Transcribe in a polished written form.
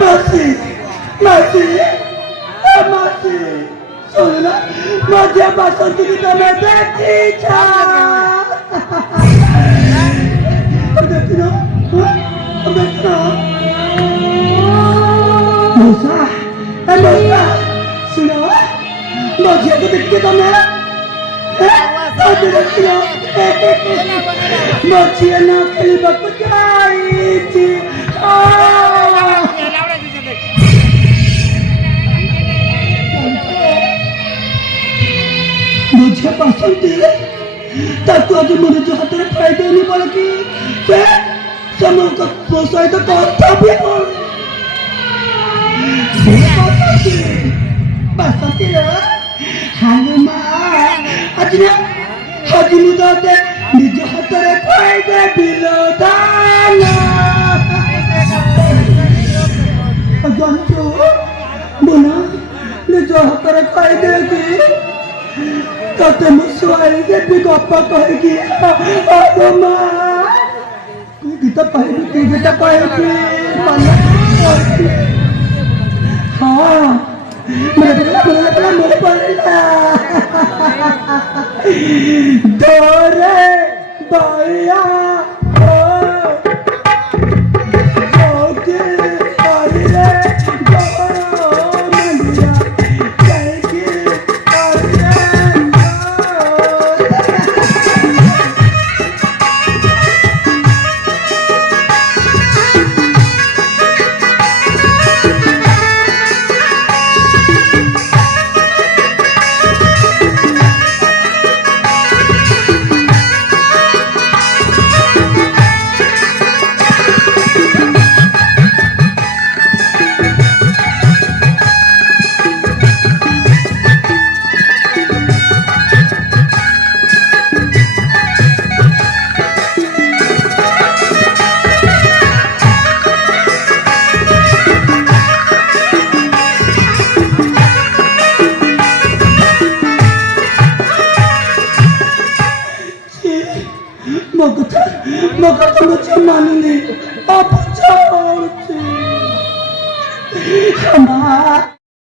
मासी मासी मासी सुन ना माझ्या बासंती की तुम्हें देखी छा देखी ना मुसा मुसा सुनो मुझे तो देखी तुम्हें मुझे ना कली बापू जाई थी मुझे पसंद है ताकि आज मुझे जो हाथ में फायदे नहीं पड़े कि समय का पोसाई तो करता भी हो पसंद है हाल माँ आज ना आज मुझे आते निज हाथ में फायदे बिलोदाना जानचो बोला निज हाथ में फायदे की ताते मुसवाई के भी गप्पा कहेगी आगो माँ कोई गीता पाएगी कोई गीता पाएगी हाँ मेरे पड़ेगा दोरे भैया मगर तो मुझे मानने अब जाओ हमारा